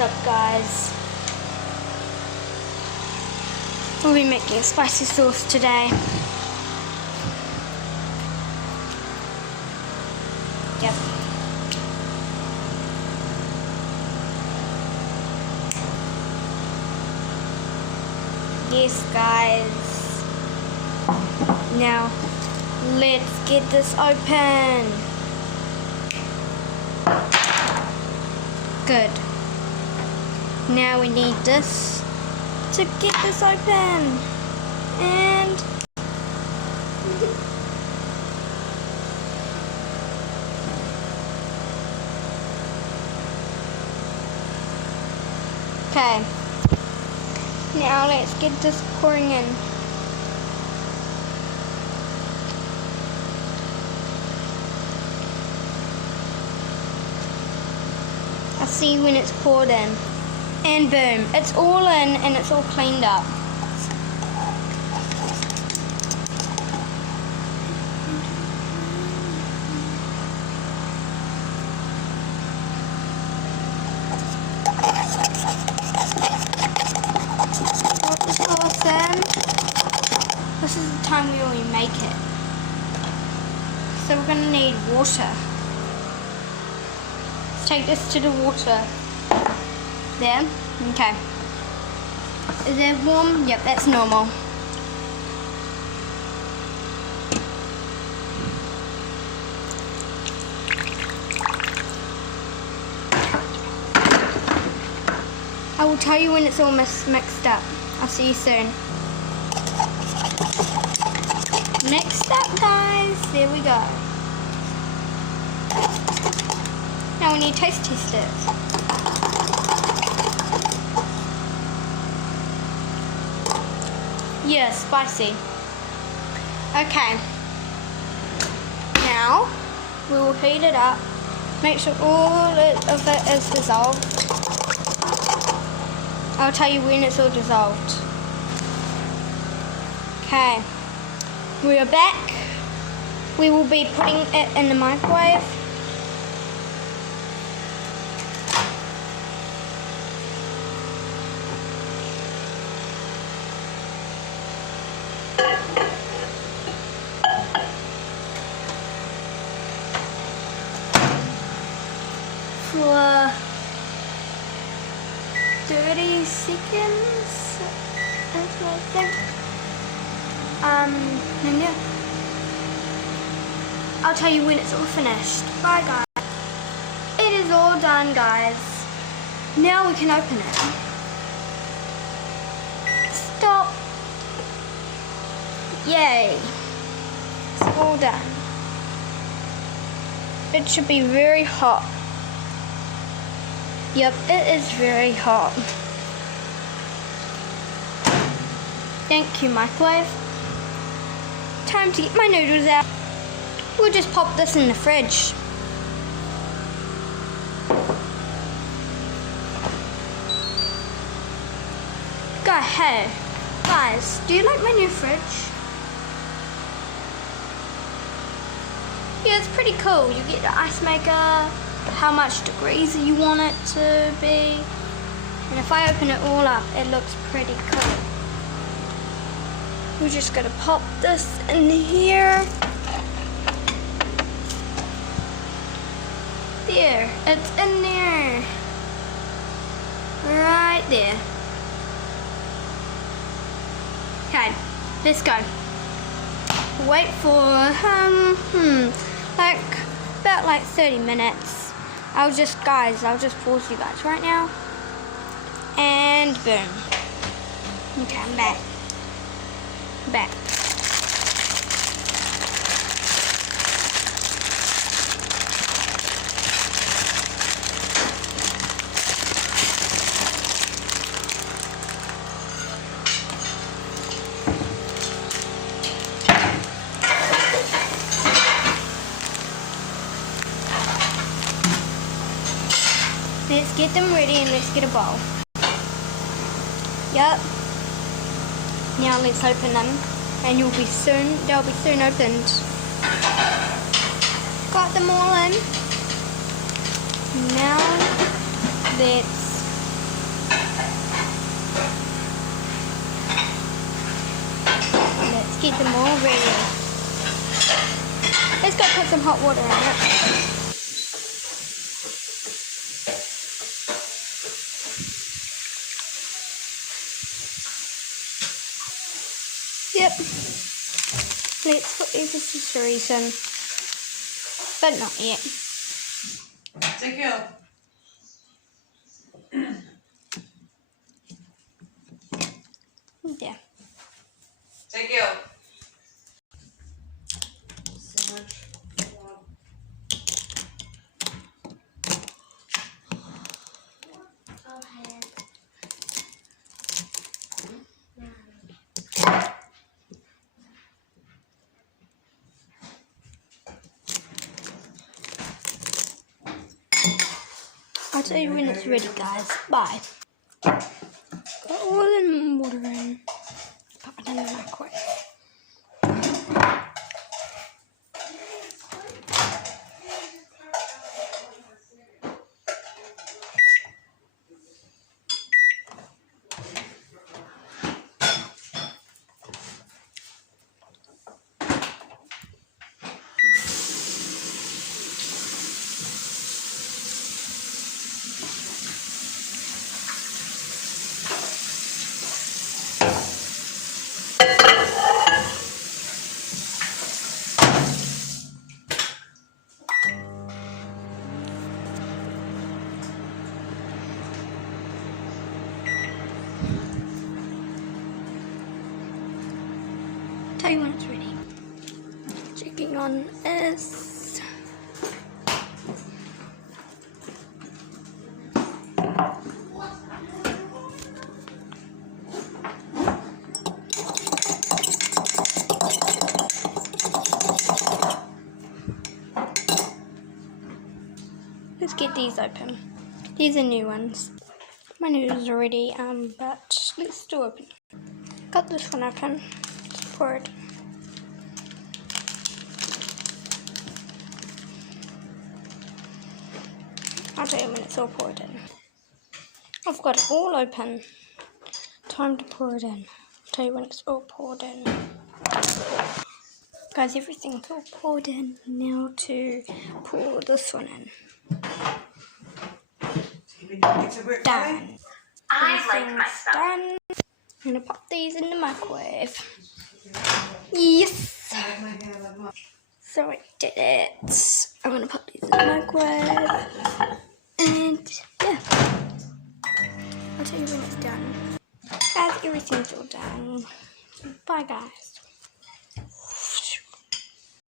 What's up, guys? We'll be making a spicy sauce today. Yep. Yes, guys. Now, let's get this open. Good. Now we need this to get this open. And okay. Now let's get this pouring in. I'll see when it's poured in. And boom, it's all in and it's all cleaned up. This is awesome. This is the time we really make it. So we're going to need water. Let's take this to the water. There? Okay. Is it warm? Yep, that's normal. I will tell you when it's all mixed up. I'll see you soon. Mixed up, guys. There we go. Now we need taste testers. Yeah, spicy. Okay. Now, we will heat it up. Make sure all of it is dissolved. I'll tell you when it's all dissolved. Okay. We are back. We will be putting it in the microwave. For 30 seconds, that's what I think. And yeah, I'll tell you when it's all finished. Bye, guys. It is all done, guys. Now we can open it. Stop. Yay. It's all done. It should be very hot. Yep, it is very hot. Thank you, microwave. Time to get my noodles out. We'll just pop this in the fridge. Hey, guys, do you like my new fridge? Yeah, it's pretty cool. You get the ice maker, how much degrees you want it to be, and if I open it all up, it looks pretty cool. We're just gonna pop this in here. There, it's in there. Right there. Okay, let's go. Wait for about 30 minutes. I'll just pause you guys right now. And boom. Okay, I'm back. Back. Let's get them ready and let's get a bowl. Yep. Now let's open them and they'll be soon opened. Got them all in. Now let's get them all ready. Let's go put some hot water in it. Yep. Let's put these accessories in. But not yet. Take you. Yeah. Take you. So much. I'll tell you when it's ready, guys. Bye. Got all the water in. Pop it in the microwave. Tell you when it's ready. Checking on this. Let's get these open. These are new ones. My noodles are ready, but let's still open. Got this one open. Let's pour it. I'll tell you when it's all poured in. I've got it all open. Time to pour it in. I'll tell you when it's all poured in. Guys, everything's all poured in. Now to pour this one in. Done. I like myself. Done. I'm gonna pop these in the microwave. Yes. So I did it. I'm gonna put these in the microwave. And yeah. I'll tell you when it's done. Guys, everything's all done. Bye guys.